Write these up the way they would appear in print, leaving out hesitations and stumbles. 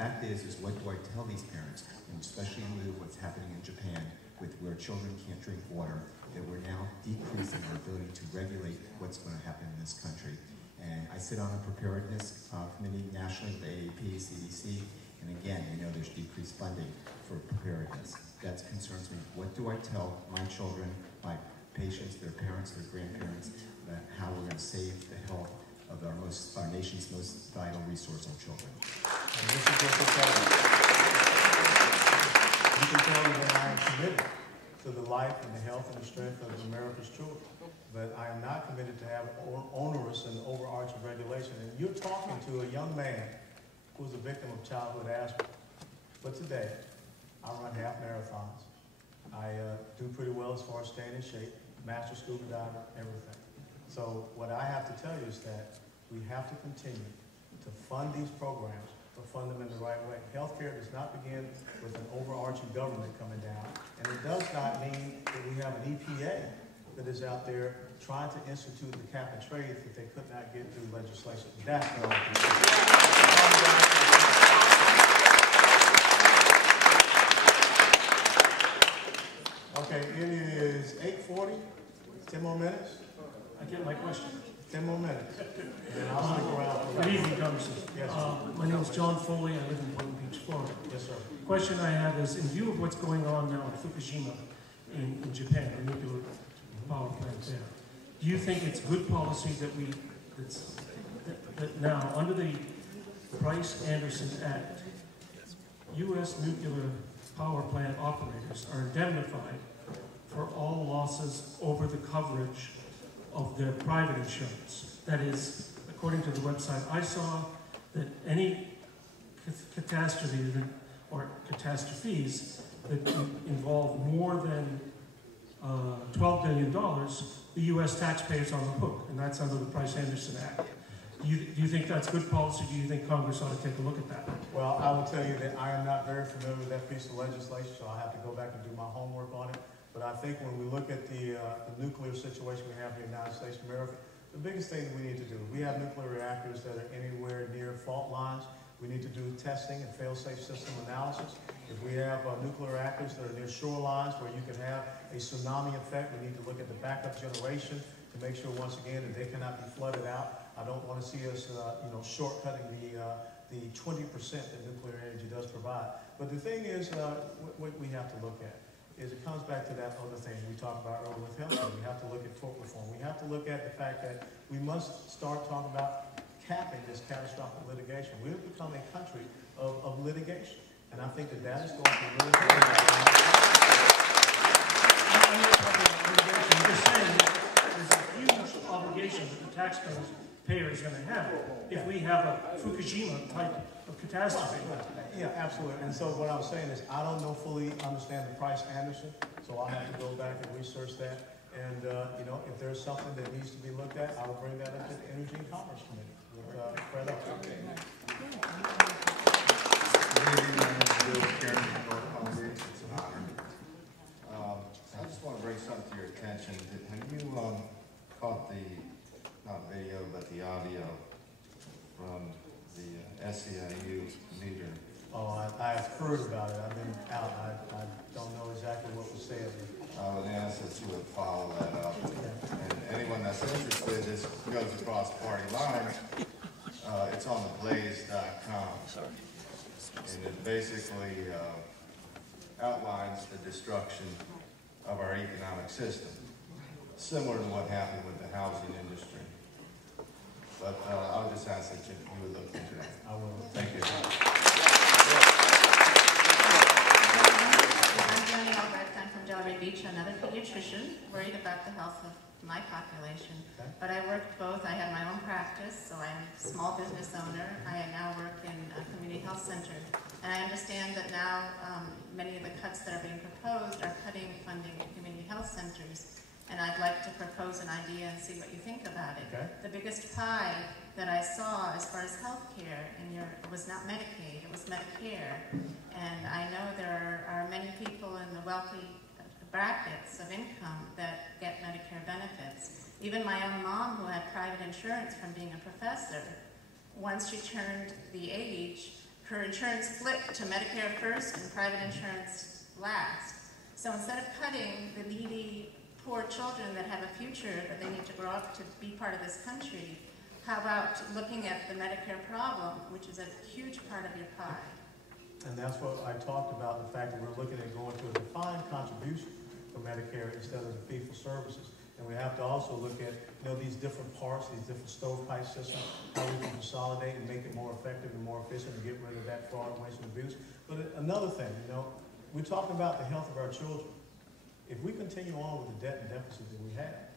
fact is what do I tell these parents, and especially in lieu of what's happening in Japan, with where children can't drink water, that we're now decreasing our ability to regulate what's going to happen in this country. And I sit on a preparedness committee nationally with AAP, CDC, and again, we know there's decreased funding for preparedness. That concerns me. What do I tell my children, my patients, their parents, their grandparents, about how we're going to save the health of our nation's most vital resource, our children? And this is what they tell you. You can tell me that I am committed to the life and the health and the strength of America's children. But I am not committed to have onerous and overarching regulation. And you're talking to a young man who was a victim of childhood asthma. But today, I run half marathons. I do pretty well as far as staying in shape, master scuba diver, everything. So what I have to tell you is that we have to continue to fund these programs, but fund them in the right way. Healthcare does not begin with an overarching government coming down, and it does not mean that we have an EPA that is out there trying to institute the cap and trade that they could not get through legislation. That's what I think. Okay, it is 8:40. 10 more minutes. I get my question. 10 more minutes. And I'll stick around for Good evening, Congressman. Yes, my name is John Foley. I live in Boynton Beach, Florida. Yes, sir. The question I have is, in view of what's going on now at Fukushima in Japan, the nuclear power plant there, do you think it's good policy that now, under the Price-Anderson Act, U.S. nuclear power plant operators are indemnified for all losses over the coverage of their private insurance? That is, according to the website I saw, that any catastrophe or catastrophes that involve more than $12 billion, the U.S. taxpayers on the hook, and that's under the Price-Anderson Act. Do you think that's good policy? Do you think Congress ought to take a look at that? Well, I will tell you that I am not very familiar with that piece of legislation, so I'll have to go back and do my homework on it. But I think when we look at the nuclear situation we have here in the United States of America, the biggest thing that we need to do, we have nuclear reactors that are anywhere near fault lines. We need to do testing and fail-safe system analysis. If we have nuclear reactors that are near shorelines where you can have a tsunami effect, we need to look at the backup generation to make sure, once again, that they cannot be flooded out. I don't want to see us, shortcutting the 20% that nuclear energy does provide. But the thing is, what we have to look at is it comes back to that other thing we talked about earlier with healthcare. We have to look at tort reform. We have to look at the fact that we must start talking about capping this catastrophic litigation. We've become a country of litigation. And I think that is going to really I'm just saying there's a huge obligation that the taxpayer is going to have if we have a Fukushima type of catastrophe. Yeah, absolutely. And so what I'm saying is I don't fully understand the Price-Anderson, so I'll have to go back and research that. And, if there's something that needs to be looked at, I will bring that up to the Energy and Commerce Committee with Fred Up. It's an honor. I just want to bring something to your attention. Have you caught the, not video, but the audio from the SEIU leader? Oh, I've heard about it. I've been out. I don't know exactly what was said. I would ask that you would follow that up. And anyone that's interested, this goes across party lines. It's on theblaze.com. And it basically outlines the destruction of our economic system, similar to what happened with the housing industry. But I would just ask that you would look into that. I will. Thank you. I'm from Delray Beach, another pediatrician, worried about the health of my population. Okay. But I worked both. I had my own practice, so I'm a small business owner. I now work in a community health center. And I understand that now many of the cuts that are being proposed are cutting funding in community health centers. And I'd like to propose an idea and see what you think about it. Okay. The biggest pie that I saw as far as health care was not Medicaid, it was Medicare. And I know there are many people in the wealthy brackets of income that get Medicare benefits. Even my own mom, who had private insurance from being a professor, once she turned the age, her insurance flipped to Medicare first and private insurance last. So instead of cutting the needy, poor children that have a future that they need to grow up to be part of this country, how about looking at the Medicare problem, which is a huge part of your pie? And that's what I talked about, the fact that we're looking at going to a defined contribution for Medicare instead of the fee-for-services. And we have to also look at, these different parts, these different stovepipe systems, how we can consolidate and make it more effective and more efficient and get rid of that fraud, waste, and abuse. But another thing, we're talking about the health of our children. If we continue on with the debt and deficit that we have,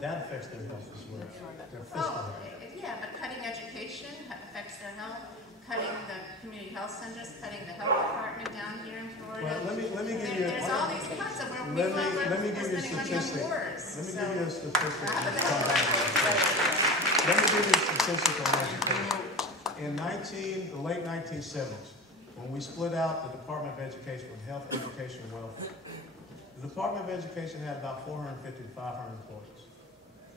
that affects their health as well, their fiscal health. Yeah, but cutting education affects their health. Cutting the community health centers, cutting the health department down here in Florida. Well, let me give you There's all these cuts of where we're let me give you a statistic. Let me give you a statistic. Let Let me give you a statistic on education. In the late 1970s, when we split out the Department of Education from Health, Education, and Welfare, the Department of Education had about 450 to 500 employees.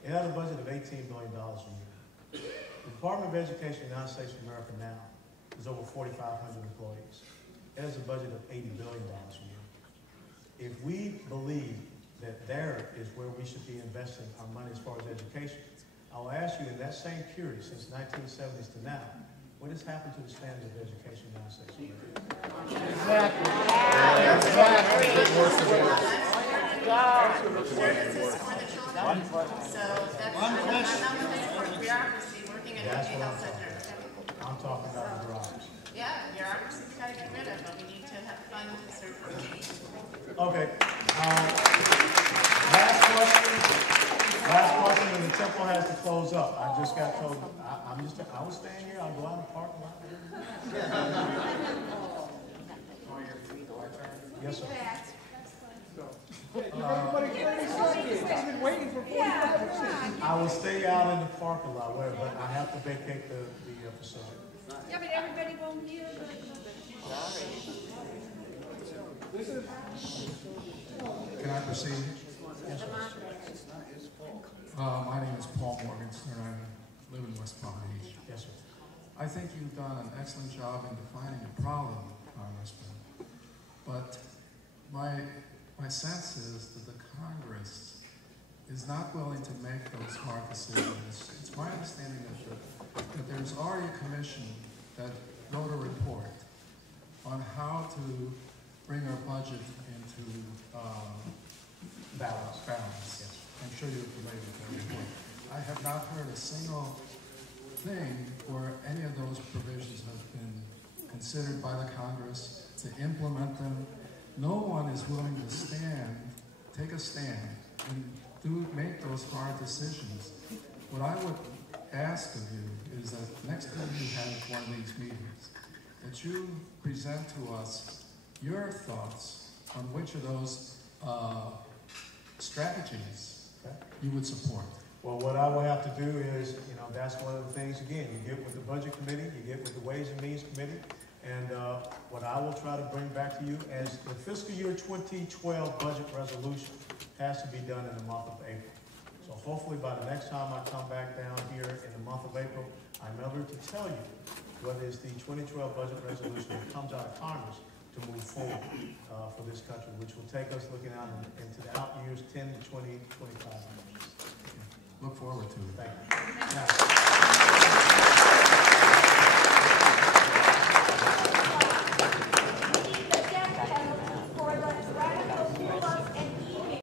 It had a budget of $18 billion a year. The Department of Education in the United States of America now is over 4,500 employees. It has a budget of $80 billion a year. If we believe that there is where we should be investing our money as far as education, I'll ask you, in that same period, since 1970s to now, what has happened to the standard of education in the United States of America? Services for the children. So that's not the bureaucracy working at the health center. I'm talking about the garage. Yeah, bureaucracy's got to get rid of, but we need to have fun to serve the needs. Okay. Last question, and the temple has to close up. I just got told. I was staying here. I'll go out in the parking lot. Yes, sir. I will stay out in the parking lot, but I have to vacate the facility. Yeah, but everybody won't hear Can I proceed? Yes, sir. My name is Paul Morgenstern. I live in West Palm Beach. Yes, sir. I think you've done an excellent job in defining the problem, Congressman. But my sense is that the Congress is not willing to make those hard decisions. It's my understanding that there's already a commission that wrote a report on how to bring our budget into balance. Yes. I'm sure you're familiar with that report. I have not heard a single thing where any of those provisions have been considered by the Congress to implement them. No one is willing to take a stand, and make those hard decisions. What I would ask of you is that next time you have one of these meetings, that you present to us your thoughts on which of those strategies you would support. Well, what I will have to do is, that's one of the things, again, you get with the Budget Committee, you get with the Ways and Means Committee, and what I will try to bring back to you as the fiscal year 2012 budget resolution has to be done in the month of April. So hopefully by the next time I come back down here in the month of April, I'm able to tell you what is the 2012 budget resolution that comes out of Congress to move forward for this country, which will take us looking out into the out years 10 to 20, 25 years. Look forward to it. Thank you. Now,